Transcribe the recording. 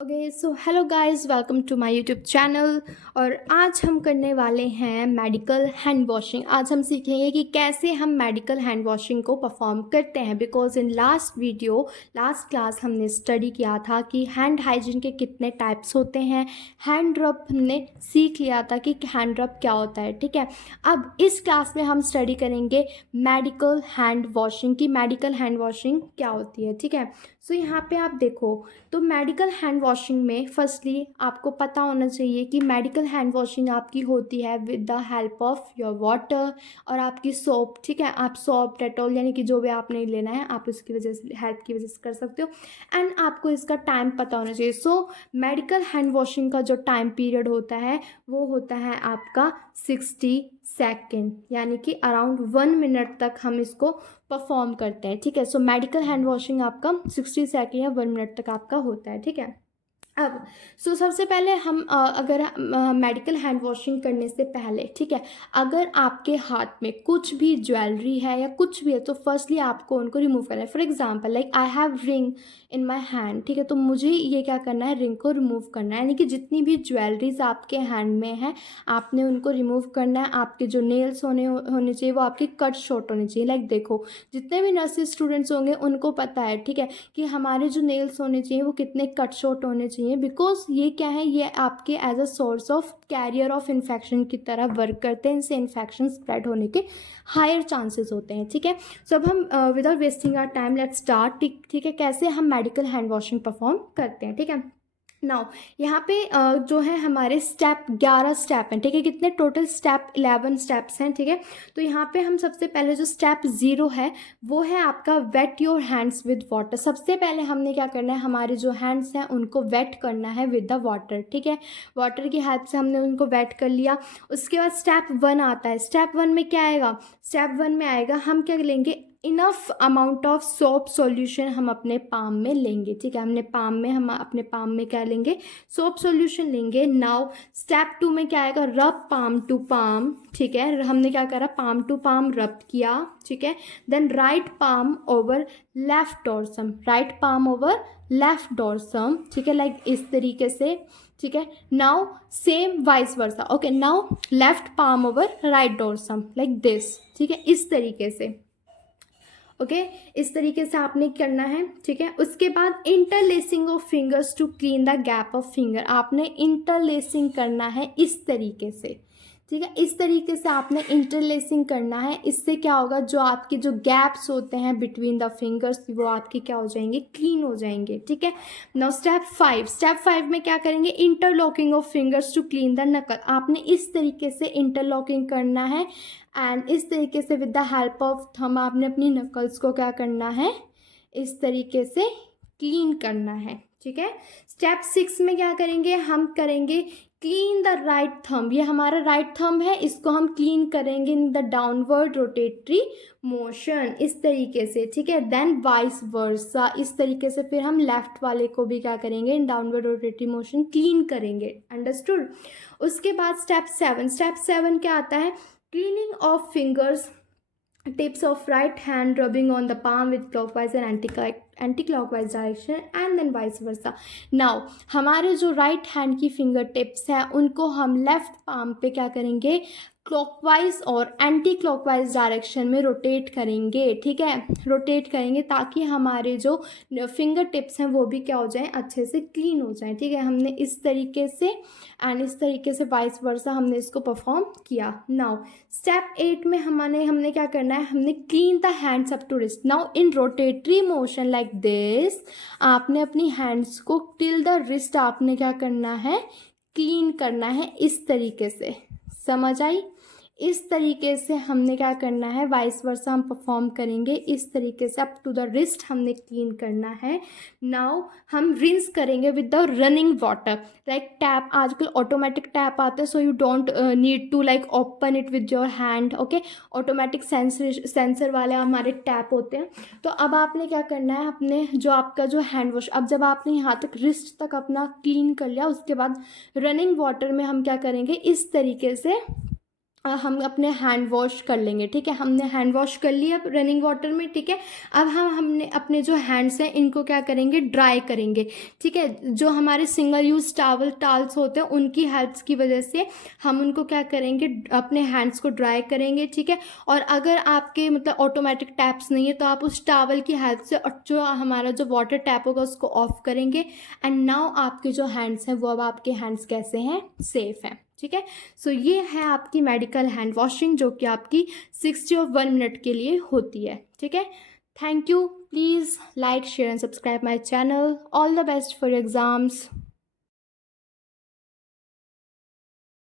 Okay so hello guys, welcome to my YouTube channel. और आज हम करने वाले हैं मेडिकल हैंड वॉशिंग। आज हम सीखेंगे कि कैसे हम मेडिकल हैंड वॉशिंग को परफॉर्म करते हैं। बिकॉज इन लास्ट क्लास हमने स्टडी किया था कि हैंड हाइजीन के कितने टाइप्स होते हैं। हैंड रब हमने सीख लिया था कि हैंड रब क्या होता है। ठीक है, अब इस क्लास में हम स्टडी करेंगे मेडिकल हैंड वॉशिंग की मेडिकल हैंड वॉशिंग क्या होती है। ठीक है, सो यहाँ पे आप देखो तो मेडिकल हैंड वॉशिंग में फर्स्टली आपको पता होना चाहिए कि मेडिकल हैंड वॉशिंग आपकी होती है with the help of your water और आपकी सोप। ठीक है, आप सोप डेटॉल यानी कि जो भी आपने लेना है आप उसकी वजह से हेल्प की वजह से कर सकते हो। एंड आपको इसका टाइम पता होना चाहिए। सो मेडिकल हैंड वॉशिंग का जो टाइम पीरियड होता है वो होता है आपका 60 सेकेंड, यानी कि अराउंड 1 मिनट तक हम इसको परफॉर्म करते हैं। ठीक है, सो मेडिकल हैंड वॉशिंग आपका 60 सेकेंड या 1 मिनट तक आपका होता है। ठीक है, अब सबसे पहले हम अगर मेडिकल हैंड वॉशिंग करने से पहले, ठीक है, अगर आपके हाथ में कुछ भी ज्वेलरी है या कुछ भी है तो फर्स्टली आपको उनको रिमूव करना है। For example like I have ring in my hand. ठीक है, तो मुझे ये क्या करना है, रिंग को रिमूव करना है। यानी कि जितनी भी ज्वेलरीज आपके हैंड में है आपने उनको रिमूव करना है। आपके जो नेल्स होने चाहिए वो आपके कट शॉर्ट होने चाहिए। लाइक देखो, जितने भी नर्सिंग स्टूडेंट्स होंगे उनको पता है, ठीक है, कि हमारे जो नेल्स होने चाहिए वो कितने कट शॉर्ट होने चाहिए। बिकॉज ये क्या है, ये आपके as a source of carrier of infection की तरह वर्क करते हैं। इनसे इन्फेक्शन स्प्रेड होने के हायर चांसेस होते हैं। ठीक है, सो अब हम without wasting our time let's start. ठीक है, कैसे हम मेडिकल हैंड वॉशिंग परफॉर्म करते हैं। ठीक है, नाउ यहाँ पे जो है हमारे स्टेप 11 स्टेप हैं। ठीक है, कितने टोटल स्टेप 11 स्टेप्स हैं। ठीक है, तो यहाँ पे हम सबसे पहले जो स्टेप 0 है वो है आपका wet your hands with water. सबसे पहले हमने क्या करना है, हमारे जो हैंड्स हैं उनको वेट करना है विद द वाटर। ठीक है, वाटर की हेल्प से हमने उनको वेट कर लिया। उसके बाद स्टेप 1 आता है। स्टेप 1 में क्या आएगा, स्टेप 1 में आएगा हम क्या लेंगे, enough amount of soap solution हम अपने पाम में लेंगे। ठीक है, हम अपने पाम में क्या लेंगे, सोप सॉल्यूशन लेंगे। नाउ स्टेप 2 में क्या आएगा, रब पाम टू पाम। ठीक है, हमने क्या करा, पाम टू पाम रब किया। ठीक है, then right palm over left dorsum, right palm over left dorsum. ठीक है, लाइक इस तरीके से। ठीक है, now same vice versa. Okay, now left palm over right dorsum like this. ठीक है, इस तरीके से। ओके, इस तरीके से आपने करना है। ठीक है, उसके बाद interlacing of fingers to clean the gap of finger. आपने इंटरलेसिंग करना है इस तरीके से। ठीक है, इस तरीके से आपने इंटरलेसिंग करना है। इससे क्या होगा, जो आपके जो गैप्स होते हैं बिटवीन द फिंगर्स वो आपके क्या हो जाएंगे, क्लीन हो जाएंगे। ठीक है, नाउ स्टेप 5 में क्या करेंगे, interlocking of fingers to clean the knuckle. आपने इस तरीके से इंटरलॉकिंग करना है एंड इस तरीके से with the help of thumb आपने अपनी नकल्स को क्या करना है, इस तरीके से क्लीन करना है। ठीक है, स्टेप 6 में क्या करेंगे, हम करेंगे क्लीन द राइट थंब। ये हमारा राइट थंब है, इसको हम क्लीन करेंगे in the downward rotatory motion, इस तरीके से। ठीक है, देन वाइस वर्सा, इस तरीके से फिर हम लेफ्ट वाले को भी क्या करेंगे, in downward rotatory motion clean करेंगे। अंडरस्टूड। उसके बाद स्टेप 7 क्या आता है, cleaning of fingers tips of right hand rubbing on the palm with clockwise and anti-clockwise direction and then vice versa. now हमारे जो राइट हैंड की फिंगर टिप्स हैं उनको हम लेफ्ट पाम पे क्या करेंगे, क्लॉकवाइज और एंटी क्लॉकवाइज डायरेक्शन में रोटेट करेंगे। ठीक है, रोटेट करेंगे ताकि हमारे जो फिंगर टिप्स हैं वो भी क्या हो जाएं, अच्छे से क्लीन हो जाएं। ठीक है, हमने इस तरीके से एंड इस तरीके से वाइस वर्सा हमने इसको परफॉर्म किया। नाउ स्टेप 8 में हमने क्या करना है, हमने clean the hands up to wrist. Now in rotatory motion like this आपने अपनी हैंड्स को टिल द रिस्ट आपने क्या करना है, क्लीन करना है इस तरीके से। समझ आई, इस तरीके से हमने क्या करना है, वाइस वर्सा हम परफॉर्म करेंगे इस तरीके से अप टू द रिस्ट हमने क्लीन करना है। नाउ हम रिंस करेंगे with the running water like tap. आजकल ऑटोमेटिक टैप आते हैं, so you don't need to like open it with your hand. Okay, automatic sensor वाले हमारे टैप होते हैं। तो अब आपने क्या करना है, अपने जो आपका जो हैंड वॉश, अब जब आपने यहाँ तक रिस्ट तक अपना क्लीन कर लिया उसके बाद रनिंग वाटर में हम क्या करेंगे, इस तरीके से हम अपने हैंड वॉश कर लेंगे, ठीक है। हमने हैंड वॉश कर लिया रनिंग वाटर में, ठीक है। अब हमने अपने जो हैंड्स हैं इनको क्या करेंगे, ड्राई करेंगे, ठीक है। जो हमारे सिंगल यूज़ टाल्स होते हैं उनकी हेल्प्स की वजह से हम उनको क्या करेंगे, अपने हैंड्स को ड्राई करेंगे, ठीक है। और अगर आपके मतलब ऑटोमेटिक टैप्स नहीं है तो आप उस टावल की हेल्प से जो हमारा जो वाटर टैप होगा उसको ऑफ करेंगे। एंड नाउ आपके जो हैंड्स हैं वो अब आपके हैंड्स कैसे हैं, सेफ़ हैं, ठीक है। सो ये है आपकी मेडिकल हैंड वॉशिंग जो कि आपकी 60 of 1 minute के लिए होती है, ठीक है। Thank you. Please like share and subscribe my channel. All the best for exams.